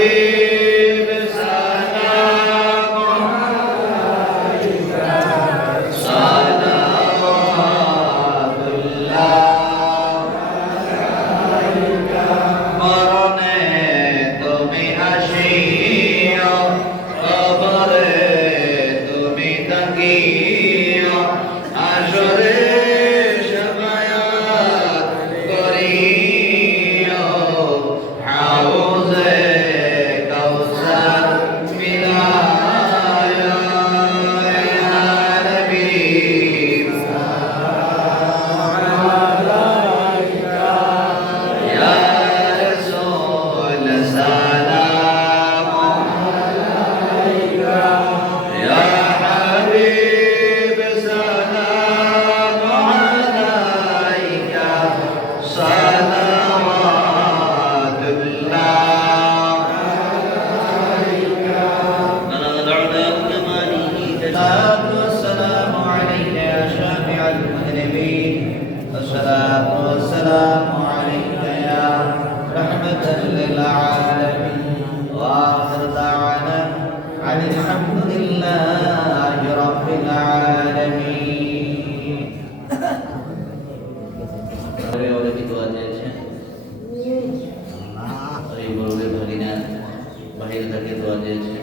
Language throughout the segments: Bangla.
হাবিব সালাম আলাইকা সালাওয়াতুল্লাহ আলাইকা মরণে তুমি আসিও কবরে তুমি তাকিও আসরে শাফায়াত করিও হাউজে কাউসার মিলায়া ইয়া নবী ইয়া রাসূল সালাম আলাইকা ইয়া হাবিব সালাম আলাইকা সালাওয়াতুল্লাহ আলাইকা নানাদুনা বিমানিহি সালাতু ওয়াসসালামু আলাইকা ইয়া শাফি'আল মুযনিবিন والصلاة والسلام عليك يا رحمة للعالمين وآخر دعوانا عن الحمد لله رب العالمين অনেকে দোয়া চেয়েছেন এই বড়দের ভগিনা বাহির থেকে দোয়া চেয়েছে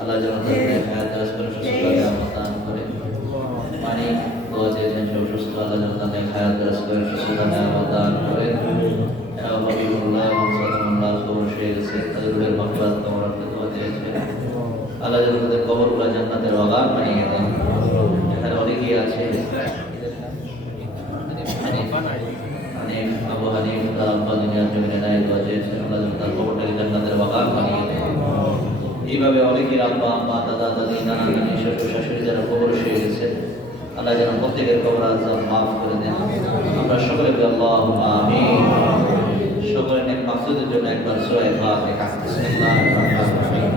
আল্লাহ যেন তাদের হায়াত দারাজ করে সুস্থতা দান করে মানে দোয়া চেয়েছেন সব সুস্থ আল্লাহ যেন তাদের হায়াত দারাজ করে সুস্থতা দান করে হাবিবুল্লাহ সাল্লাল্লাহু আলাইহি ওয়াসাল্লাম গেছে তাদের রূহের মাগফিরাত কামনা দোয়া চেয়েছে আল্লাহ যেন তাদের কবরগুলো জান্নাতের বাগান বানিয়ে দেন এখানে অনেকেই আছে হানিফ আবু হানিফ তার আব্বা দুনিয়ার জমিনে নাই দোয়া চেয়েছেন আল্লাহ যেন তার কবরটাকে জান্নাতের বাগান বানিয়ে দেন এইভাবে অনেকের আব্বা আম্মা দাদা দাদি নানা নানি শ্বশুর শাশুড়ি যারা কবর শুয়ে গেছে আল্লাহ যেন প্রত্যেকের কবর আযাব মাফ করে দেন আমরা সকলে বলি আল্লাহুম্মা আমিন সকলে নেক মাকসুদের জন্য একবার সূরা ফাতিহা বিসমিল্লাহির রহমানির রহিম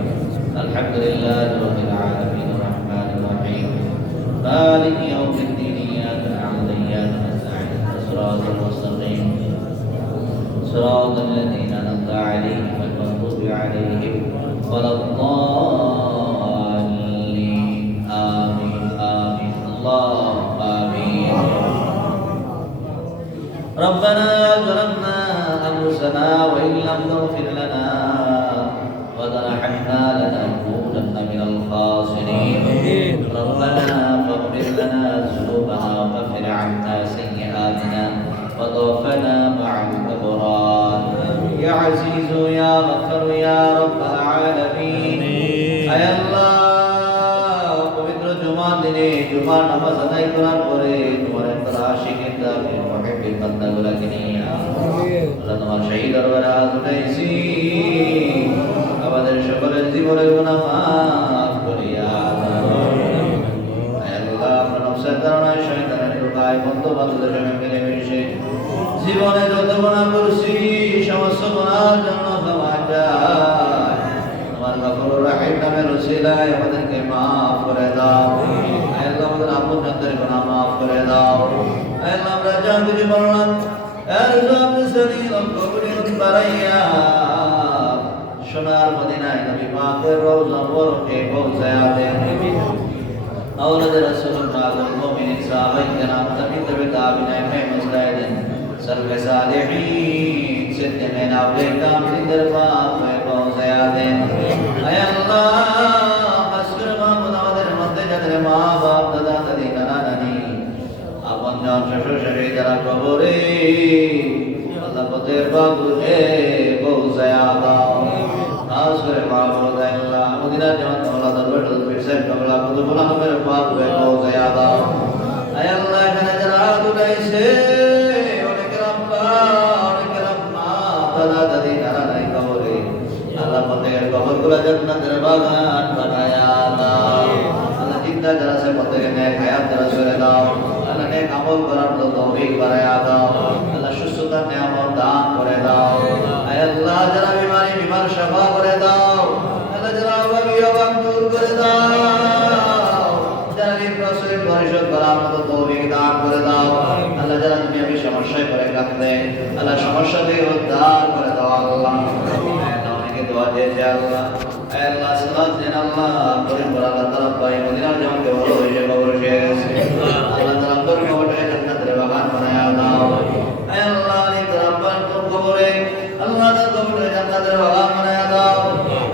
আলহামদুলিল্লাহি রাব্বিল আলামিন আররহমানির রহিম মালিকি ইয়াউমিদ্দিন ইyyaka নa'budu ওয়া ইyyaka নাস্তা'ইন সিরাতাল মুস্তাকিম সিরাতাল লাযীনা আন'আমতা আলাইহিম গায়রিল মাগদূবি আলাইহিম ওয়ালাদ-দাল্লিন আমিন আমিন আল্লাহুম্মা আমিন ربنا ظلمنا أنفسنا وإن لم تغفر لنا وترحمنا لنكونن من الخاسرين ربنا فاغفر لنا ذنوبنا وكفر عنا سيئاتنا وتوفنا مع الأبرار يا عزيز يا غفر يا رب العالمين أي الله পবিত্র জুমার দিনে জুমার নামাজ আদায় করার পরে তোমার একটা আশিকের দাবি মুহিব্বিন বান্দাগুলোকে নিয়ে আল্লাহ তোমার শহীদ দরবারে হাত উঠাইছি আমাদের সকলের জীবনের গুনাহ মাফ করিয়া দাও আয় আল্লাহ আমরা নফসের কারণে শয়তানের ধোঁকায় বন্ধু-বান্ধবদের সঙ্গে মিলেমিশে জীবনে যত গুনাহ করছি সমস্ত গুনার জন্য ক্ষমা চাই তোমার গফুর রহিম নামের ওসিলায় আমাদেরকে মাফ করে দাও আয় আল্লাহ আমাদের আপনজনদের গুনাহ মাফ করে দাও আয় আল্লাহ আমরা যা কিছু বললাম ارزق سليل القبر بريا সোনার মদিনায় নবী পাকের রওজা মুবারকে পৌঁছায়া দেন اولاد রাসূলুল্লাহ মুমিনিন সাহাবায়ে কেরাম তাবিঈ তাবিঈন মুসলাইদিন সলফে সালেহীন সিদ্দিকিন আউলিয়া কামলিদের পাকে পৌঁছায়া দেন আয় আল্লাহ হাসর মাহমুদ আমাদের মধ্যে যাদের মা বাপ দাদা দাদি নানা নানি আপনজন শ্বশুর শাশুড়ি যারা কবরে আল্লাহ পথের বাবুকে পৌঁছায়া দাও আসরে মাহমুদ আল্লাহ মদিনার জামাত মাওলা দরবার পীর সাহেব কাবলা কুতুবুল আলমের পাকে পৌঁছায়া দাও আয় আল্লাহ এখানে যারা দুলাইছে অনেকের আব্বা অনেকের আম্মা দাদা দাদি নানা নানি কবরে আল্লাহ পথের কবরগুলো জান্নাতের বাগান বানায়া দাও আল্লাহ জিন্দা যারা আছে পথের নেক হায়াত যারা করে দাও নেক আমল করার তৌফিক বানায়া দাও আল্লাহ সুস্থতার নিয়ামত দান করে দাও আয় আল্লাহ যারা বিমার শিফা করে দাও আল্লাহ যারা অভাবী অভাব দূর করে দাও যারা ঋণ পরিশোধ করার মতো তৌফিক দান করে দাও আল্লাহ যারা দুনিয়াবী সমস্যায় পড়ে কাঁদে আল্লাহ সমস্যা থেকে উদ্ধার করে দাও আল্লাহ অনেকে দোয়া দিয়েছে আল্লাহ আল্লাহ সালাত দেন আল্লাহ করিম বল আল্লাহ তাআলা ভাই মদিনার জামাতে ভালো হয়ে কবর শেষ আল্লাহ তাআলা করিম কবরটাকে জান্নাতের বাগান বানায়া দাও আল্লাহ নি তাআলা কবরে আল্লাহ তাআলা কবরটাকে জান্নাতের বাগান বানায়া দাও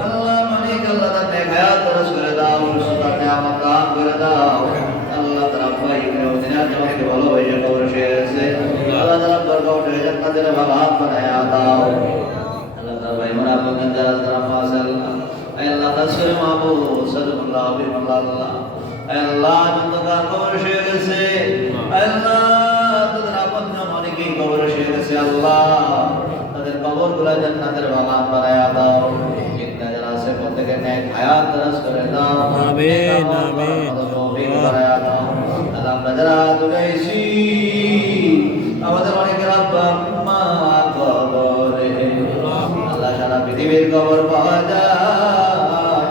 আল্লাহ মালিক আল্লাহ তাআলা হায়াত দরজ করে দাও সুস্থতা নিয়ামত দান করে দাও আল্লাহ তাআলা ভাই মদিনার জামাতে ভালো হয়ে কবর শেষ আল্লাহ তাআলা কবরটাকে জান্নাতের বাগান বানায়া দাও ভাই মোরা বলেন যারা তারা ফাসল আল্লাহ তাসরে মাহবুব সাল্লাল্লাহু আলাইহি ওয়া সাল্লাম আল্লাহ যতটা কবর শেষ গেছে আল্লাহ তাদের আপন অনেকেই কবর শেষ গেছে আল্লাহ তাদের কবরগুলো জান্নাতের বাগান বানায়া দাও জিন্দা যারা আছে প্রত্যেকের নেক হায়াত দারাজ করে দাও আমিন আমিন তৌফিক বানায়া দাও আল্লাহ আমরা যারা দুলাইছি আমাদের অনেকের আব্বা আম্মা কবরে সারা পৃথিবীর কবর পাওয়া যায়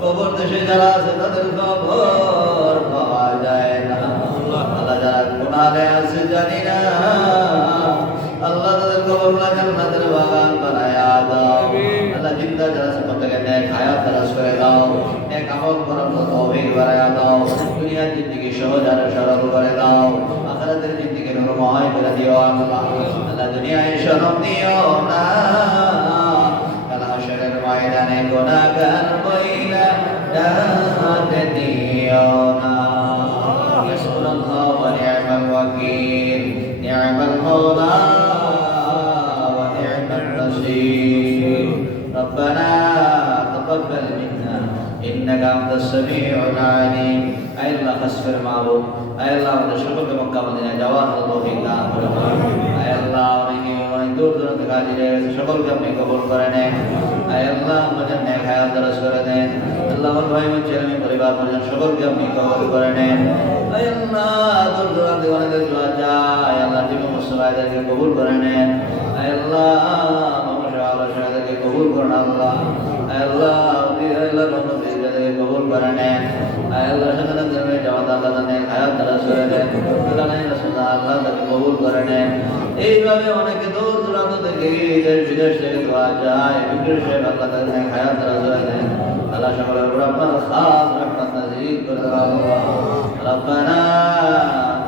কবর দেশে যারা আছে তাদের কবর পাওয়া যায় না আল্লাহ যারা কোনারে আছে জানি না আল্লাহ তাদের কবরগুলো জান্নাতের বাগান বানায়া দাও আল্লাহ জিন্দা যারা আছে প্রত্যেকে নেক হায়াত দারাজ করে দাও নেক আমল করার তৌফিক বানায়া দাও দুনিয়ার জিন্দেগি সহজ আর সরল করে দাও আখিরাতের জিন্দেগি নূরময় করে দিও আল্লাহ আল্লাহ দুনিয়ায় শরম দিও না ময়দানে গুনাহগার কইলা ডাক দিও না হাসবুনাল্লাহু ওয়া নি'মাল ওয়াকিল নি'মাল মাওলা ওয়া নি'মাল নাসীর ربنا تقبل منا انك انت السميع العليم اي الله خسر معروف اي الله আমাদের সকলকে মক্কা মদিনা যাওয়ার তৌফিক দান করুন আয় আল্লাহ অনেক দূর দূরান্ত কাজে গেছে সকলকে আপনি কবুল করে নেন আয় আল্লাহ আমাদের নেক হায়াত দারাজ করে দেন আল্লাহ আমার ভাই বোন ছেলে মেয়ে পরিবার পরিজন সকলকে আপনি কবুল করে নেন আয় আল্লাহ দূর দূরান্ত অনেকের দোয়া চাই আল্লাহ জীবন মুসলিমদেরকে কবুল করে নেন আয় আল্লাহ আমাদেরকে কবুল করুন আল্লাহ আয় আল্লাহ আল্লাহ বন্ধুদেরকে কবুল করে নেন আয় আল্লাহ সাধারণ ধর্মের জামাত আল্লাহ তাদের হায়াত দারাজ করে দেন আল্লাহ তাকে কবুল করে নেন এইভাবে অনেকে দূর দূরান্ত থেকে দেশ বিদেশ থেকে দোয়া যায় বিক্রি সাহেব আল্লাহ তাদের হায়াত দারাজ করে দেন আল্লাহ সকলের উপর আপনার খাস রহমত নাযিল করে দেন আল্লাহ ربنا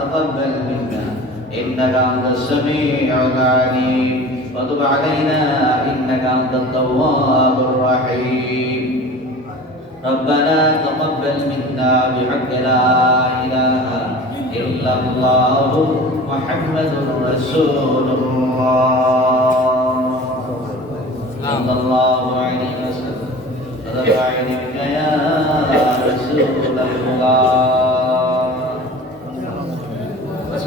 تقبل منا إنك أنت السميع العليم وتب علينا إنك أنت التواب الرحيم ربنا تقبل منا بحق لا إله إلا الله محمد رسول الله صلى الله عليه وسلم صلى الله عليك يا رسول الله